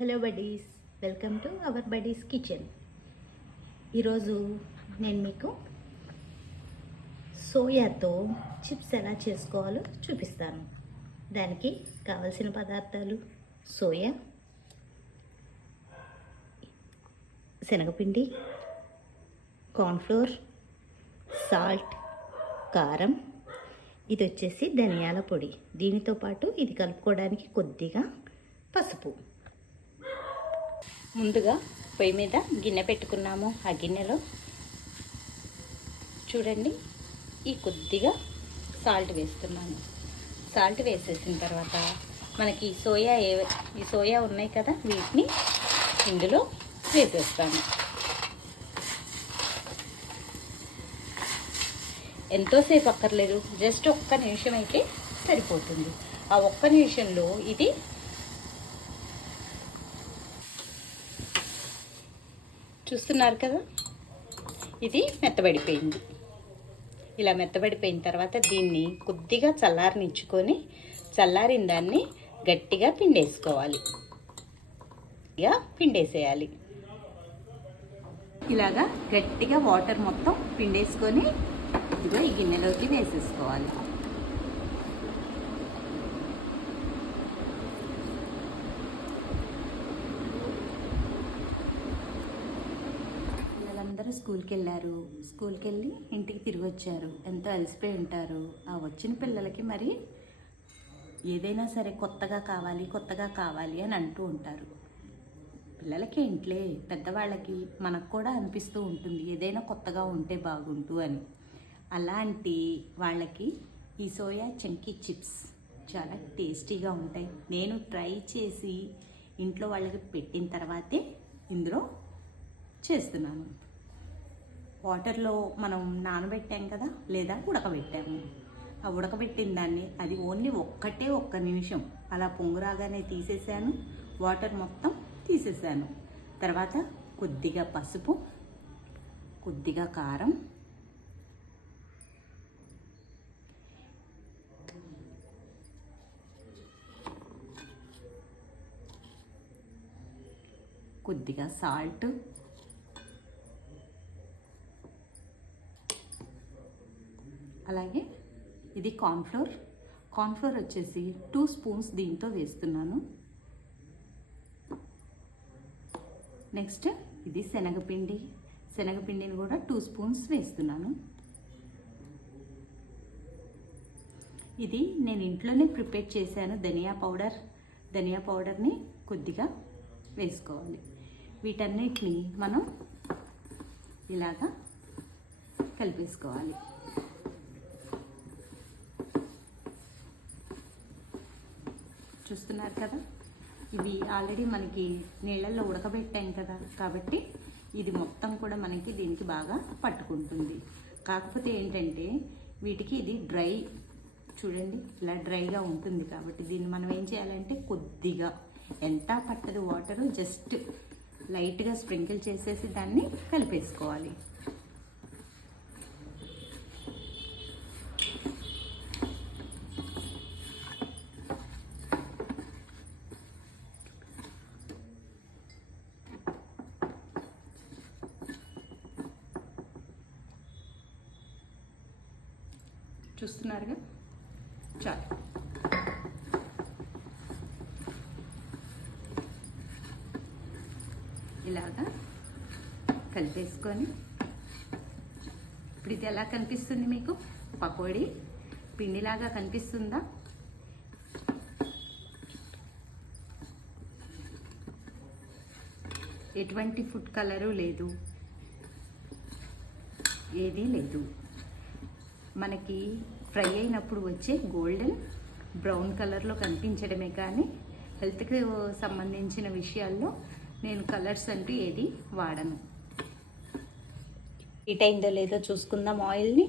Hello buddies, welcome to our buddies kitchen. ఈరోజు నేను మీకు సోయాతో చిప్స్ ఎలా చేసుకోవాలో చూపిస్తాను. దానికి కావలసిన పదార్థాలు: సోయా, శనగపిండి, కార్న్ఫ్లోర్, సాల్ట్, కారం, ఇది వచ్చేసి ధనియాల పొడి. దీనితో పాటు ఇది కలుపుకోవడానికి కొద్దిగా పసుపు. ముందుగా పొయ్యి మీద గిన్నె పెట్టుకున్నాము. ఆ గిన్నెలో చూడండి, ఈ కొద్దిగా సాల్ట్ వేస్తున్నాను. సాల్ట్ వేసేసిన తర్వాత మనకి ఈ సోయా ఉన్నాయి కదా, వీటిని ఇందులో వేసేస్తాను. ఎంతోసేపు అక్కర్లేదు, జస్ట్ ఒక్క నిమిషం అయితే సరిపోతుంది. ఆ ఒక్క నిమిషంలో ఇది చూస్తున్నారు కదా, ఇది మెత్తబడిపోయింది. ఇలా మెత్తబడిపోయిన తర్వాత దీన్ని కొద్దిగా చల్లారనిచ్చుకొని, చల్లారిన దాన్ని గట్టిగా పిండేసుకోవాలి. ఇక పిండేసేయాలి. ఇలాగా గట్టిగా వాటర్ మొత్తం పిండేసుకొని ఇదిగో ఈ గిన్నెలోకి వేసేసుకోవాలి. అందరూ స్కూల్కి వెళ్ళారు. స్కూల్కి వెళ్ళి ఇంటికి తిరిగి వచ్చారు. ఎంతో అలసిపోయి ఉంటారు. ఆ వచ్చిన పిల్లలకి మరి ఏదైనా సరే కొత్తగా కావాలి అని అంటూ ఉంటారు. పిల్లలకి ఇంట్లే, పెద్దవాళ్ళకి మనకు కూడా అనిపిస్తూ ఉంటుంది ఏదైనా కొత్తగా ఉంటే బాగుంటు అని. అలాంటి వాళ్ళకి ఈ సోయా చంకీ చిప్స్ చాలా టేస్టీగా ఉంటాయి. నేను ట్రై చేసి ఇంట్లో వాళ్ళకి పెట్టిన తర్వాతే ఇందులో చేస్తున్నాను. వాటర్లో మనం నానబెట్టాం కదా, లేదా ఉడకబెట్టాము. ఆ ఉడకబెట్టిన దాన్ని అది ఓన్లీ ఒక్క నిమిషం అలా పొంగురాగానే తీసేసాను. వాటర్ మొత్తం తీసేసాను. తర్వాత కొద్దిగా పసుపు, కొద్దిగా కారం, కొద్దిగా సాల్ట్, అలాగే ఇది కార్న్ఫ్లోర్ వచ్చేసి 2 స్పూన్స్ దీంతో వేస్తున్నాను. నెక్స్ట్ ఇది శనగపిండిని కూడా 2 స్పూన్స్ వేస్తున్నాను. ఇది నేను ఇంట్లోనే ప్రిపేర్ చేశాను. ధనియా పౌడర్ని కొద్దిగా వేసుకోవాలి. వీటన్నిటిని మనం ఇలాగా కలిపేసుకోవాలి. చూస్తున్నారు కదా, ఇవి ఆల్రెడీ మనకి నీళ్ళల్లో ఉడకబెట్టాం కదా, కాబట్టి ఇది మొత్తం కూడా మనకి దీనికి బాగా పట్టుకుంటుంది. కాకపోతే ఏంటంటే వీటికి ఇది డ్రై, చూడండి ఇలా డ్రైగా ఉంటుంది. కాబట్టి దీన్ని మనం ఏం చేయాలంటే కొద్దిగా, ఎంత పట్టదు వాటరు, జస్ట్ లైట్గా స్ప్రింకిల్ చేసేసి దాన్ని కలిపేసుకోవాలి. చూస్తున్నారుగా, చాలు. ఇలాగా కలిపేసుకొని ఇప్పుడు ఇది ఎలా కనిపిస్తుంది మీకు? పకోడీ పిండిలాగా కనిపిస్తుందా? ఎటువంటి ఫుడ్ కలరు లేదు, ఏదీ లేదు. మనకి ఫ్రై అయినప్పుడు వచ్చే గోల్డెన్ బ్రౌన్ కలర్లో కనిపించడమే కానీ హెల్త్కి సంబంధించిన విషయాల్లో నేను కలర్స్ అంటూ ఏది వాడను. హీట్ అయిందో లేదో చూసుకుందాం ఆయిల్ని.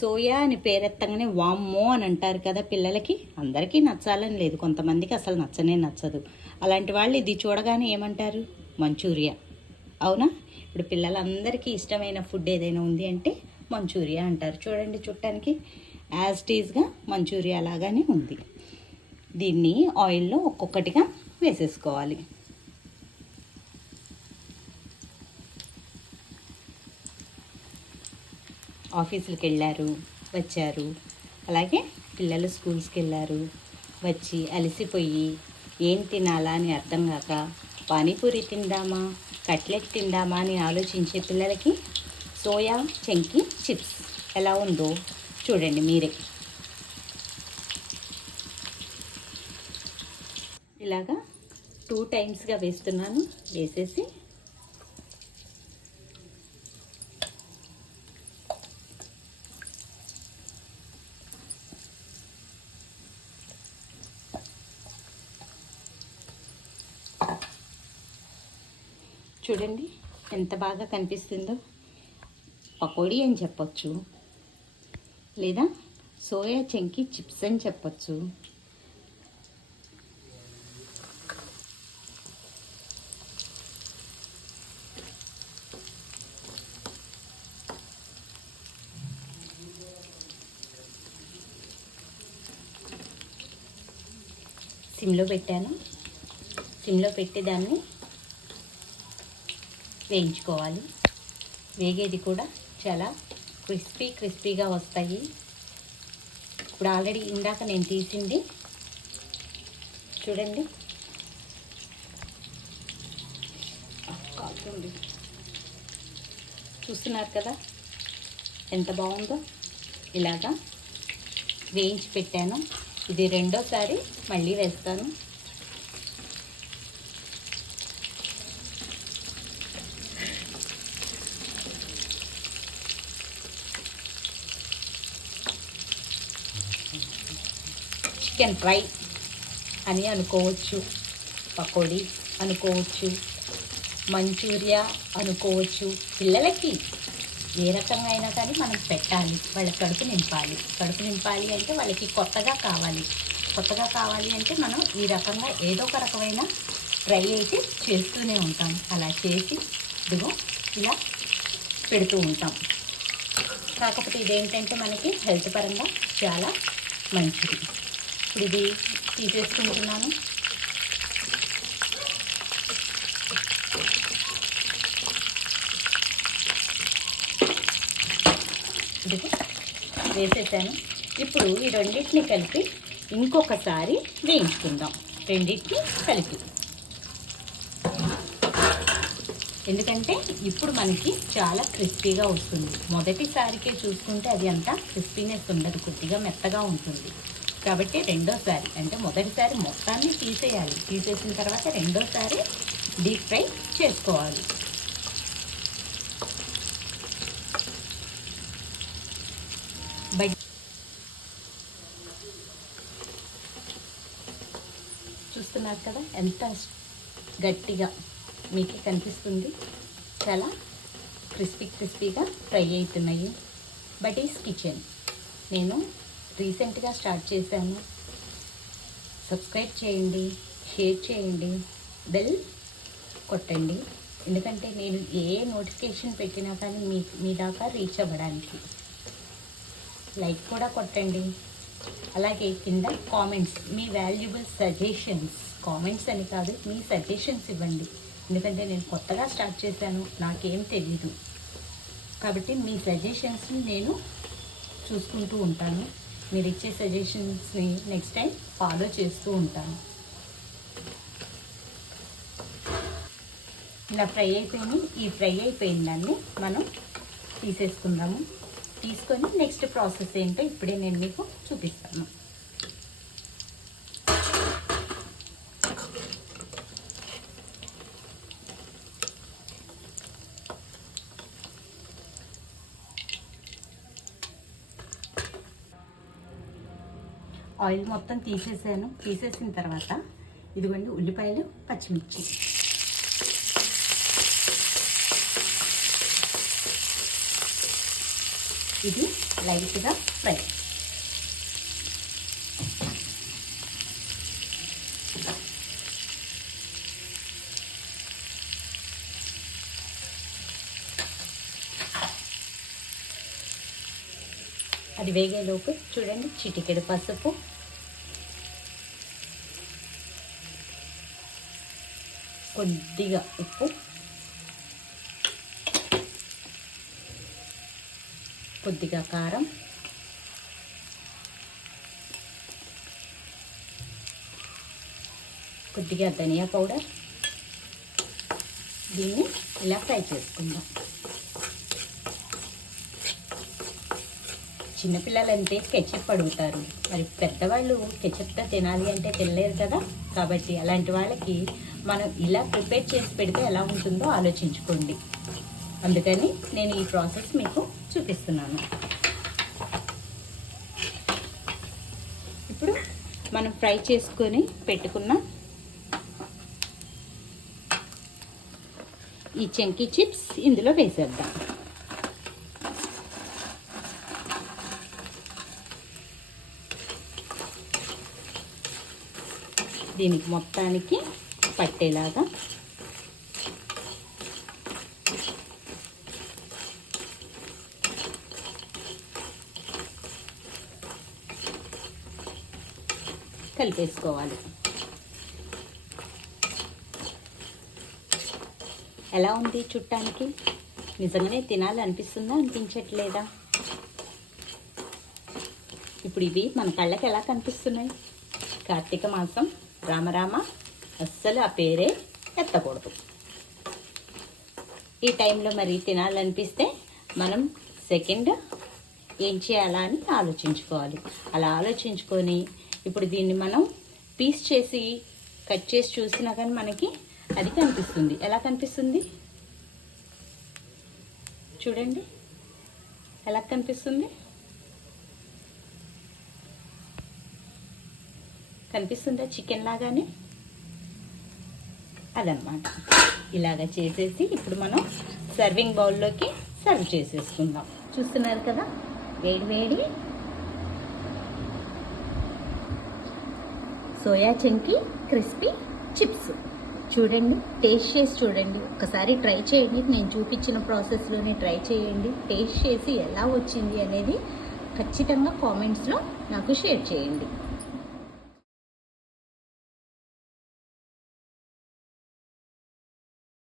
సోయా అని పేరెత్తగానే వామ్మో అని అంటారు కదా పిల్లలకి. అందరికీ నచ్చాలని లేదు, కొంతమందికి అసలు నచ్చదు. అలాంటి వాళ్ళు ఇది చూడగానే ఏమంటారు? మంచూరియా. అవునా? ఇప్పుడు పిల్లలందరికీ ఇష్టమైన ఫుడ్ ఏదైనా ఉంది అంటే మంచూరియా అంటారు. చూడండి, చుట్టానికి యాజ్ టీజ్గా మంచూరియా లాగానే ఉంది. దీన్ని ఆయిల్లో ఒక్కొక్కటిగా వేసేసుకోవాలి. ఆఫీసులకు వెళ్ళారు, వచ్చారు, అలాగే పిల్లలు స్కూల్స్కి వెళ్ళారు, వచ్చి అలసిపోయి ఏం తినాలా అని అర్థం కాక పానీపూరి తిందామా, కట్లెట్ తిందామా అని ఆలోచించే పిల్లలకి సోయా చంకీ చిప్స్ ఎలా ఉందో చూడండి మీరే. ఇలాగా 2 టైమ్స్గా వేస్తున్నాను. వేసేసి చూడండి ఎంత బాగా కనిపిస్తుందో. పకోడీ అని చెప్పొచ్చు, లేదా సోయా చంకీ చిప్స్ అని చెప్పొచ్చు. సిమ్లో పెట్టాను. సిమ్లో పెట్టి దాన్ని వేయించుకోవాలి. వేగేది కూడా చాలా క్రిస్పీగా వస్తాయి. ఇప్పుడు ఆల్రెడీ ఇందాక నేను తీసింది చూడండి కాలుతుంది. చూస్తున్నారు కదా ఎంత బాగుందో. ఇలాగా వేయించి పెట్టాను. ఇది రెండోసారి మళ్ళీ వేస్తాను. చికెన్ ఫ్రై అని అనుకోవచ్చు, పకోడీ అనుకోవచ్చు, మంచూరియా అనుకోవచ్చు. పిల్లలకి ఏ రకంగా అయినా కానీ మనం పెట్టాలి, వాళ్ళ కడుపు నింపాలి. కడుపు నింపాలి అంటే వాళ్ళకి కొత్తగా కావాలి అంటే మనం ఈ రకంగా ఏదో ఒక రకమైన ట్రై అయితే చేస్తూనే ఉంటాం. అలా చేసి ఇదిగో ఇలా పెడుతూ ఉంటాం. కాకపోతే ఇదేంటంటే మనకి హెల్త్ పరంగా చాలా మంచిది. ఇప్పుడు ఇది తీసేసుకుంటున్నాను. ఇదిగో వేసేసాను. ఇప్పుడు ఈ రెండింటిని కలిపి ఇంకొకసారి వేయించుకుందాం. రెండింటిని కలిపి, ఎందుకంటే ఇప్పుడు మనకి చాలా క్రిస్పీగా వస్తుంది. మొదటిసారికే చూసుకుంటే అది అంత క్రిస్పీనెస్ ఉండదు, కొద్దిగా మెత్తగా ఉంటుంది. కాబట్టి రెండోసారి అంటే మొదటిసారి మొత్తాన్ని తీసేయాలి. తీసేసిన తర్వాత రెండోసారి డీప్ ఫ్రై చేసుకోవాలి. చూస్తున్నారు కదా ఎంత గట్టిగా మీకు కనిపిస్తుంది. చాలా క్రిస్పీగా ఫ్రై అవుతున్నాయి. బటీస్ కిచెన్ నేను రీసెంట్గా స్టార్ట్ చేశాను. సబ్స్క్రైబ్ చేయండి, షేర్ చేయండి, బెల్ కొట్టండి. ఎందుకంటే నేను ఏ నోటిఫికేషన్ పెట్టినా కానీ మీ దాకా రీచ్ అవ్వడానికి. లైక్ కూడా కొట్టండి. అలాగే కింద కామెంట్స్, మీ వాల్యుబుల్ సజెషన్స్, కామెంట్స్ అని కాదు, మీ సజెషన్స్ ఇవ్వండి. ఎందుకంటే నేను కొత్తగా స్టార్ట్ చేశాను, నాకేం తెలీదు. కాబట్టి మీ సజెషన్స్ని నేను చూసుకుంటూ ఉంటాను. మీరు ఇచ్చే సజెషన్స్ని నెక్స్ట్ టైం ఫాలో చేస్తూ ఉంటాను. ఇలా ఈ ఫ్రై అయిపోయిన దాన్ని మనం తీసేసుకుందాము. తీసుకొని నెక్స్ట్ ప్రాసెస్ ఏంటో ఇప్పుడే నేను మీకు చూపిస్తాను. ఆయిల్ మొత్తం తీసేసాను. తీసేసిన తర్వాత ఇదిగోండి ఉల్లిపాయలు, పచ్చిమిర్చి. ఇది లైట్గా ఫ్రై. అది వేగేలోపు చూడండి చిటికెడు పసుపు, కొద్దిగా ఉప్పు, కొద్దిగా కారం, కొద్దిగా ధనియా పౌడర్. దీన్ని ఇలా ఫ్రై చేసుకుందాం. చిన్నపిల్లలంటే కెచప్ అడుగుతారు, మరి పెద్దవాళ్ళు కెచప్తో తినాలి అంటే తినలేరు కదా. కాబట్టి అలాంటి వాళ్ళకి మనం ఇలా ప్రిపేర్ చేసి పెడితే ఎలా ఉంటుందో ఆలోచించుకోండి. అందుకని నేను ఈ ప్రాసెస్ మీకు చూపిస్తున్నాను. ఇప్పుడు మనం ఫ్రై చేసుకొని పెట్టుకున్న ఈ చంకీ చిప్స్ ఇందులో వేసేద్దాం. దీనికి మొత్తానికి పట్టేలాగా కలిపేసుకోవాలి. ఎలా ఉంది చుట్టానికి? నిజంగానే తినాలి అనిపిస్తుందా, అనిపించట్లేదా? ఇప్పుడు ఇవి మన కళ్ళకి ఎలా కనిపిస్తున్నాయి? కార్తీక మాసం రామరామ, అస్సలు ఆ పేరే ఎత్తకూడదు. ఈ టైంలో మరి తినాలనిపిస్తే మనం సెకండ్ ఏం చేయాలా అని ఆలోచించుకోవాలి. అలా ఆలోచించుకొని ఇప్పుడు దీన్ని మనం పీస్ చేసి కట్ చేసి చూసినా కానీ మనకి అది కనిపిస్తుంది. ఎలా కనిపిస్తుంది చూడండి, ఎలా కనిపిస్తుంది? కనిపిస్తుందా చికెన్ లాగానే? అదనమాట. ఇలాగ చేసేసి ఇప్పుడు మనం సర్వింగ్ బౌల్లోకి సర్వ్ చేసేసుకుందాం. చూస్తున్నారు కదా, వేడి వేడి సోయా చంకీ క్రిస్పీ చిప్స్. చూడండి, టేస్ట్ చేసి చూడండి. ఒకసారి ట్రై చేయండి. నేను చూపించిన ప్రాసెస్లోనే ట్రై చేయండి. టేస్ట్ చేసి ఎలా వచ్చింది అనేది ఖచ్చితంగా కామెంట్స్లో నాకు షేర్ చేయండి.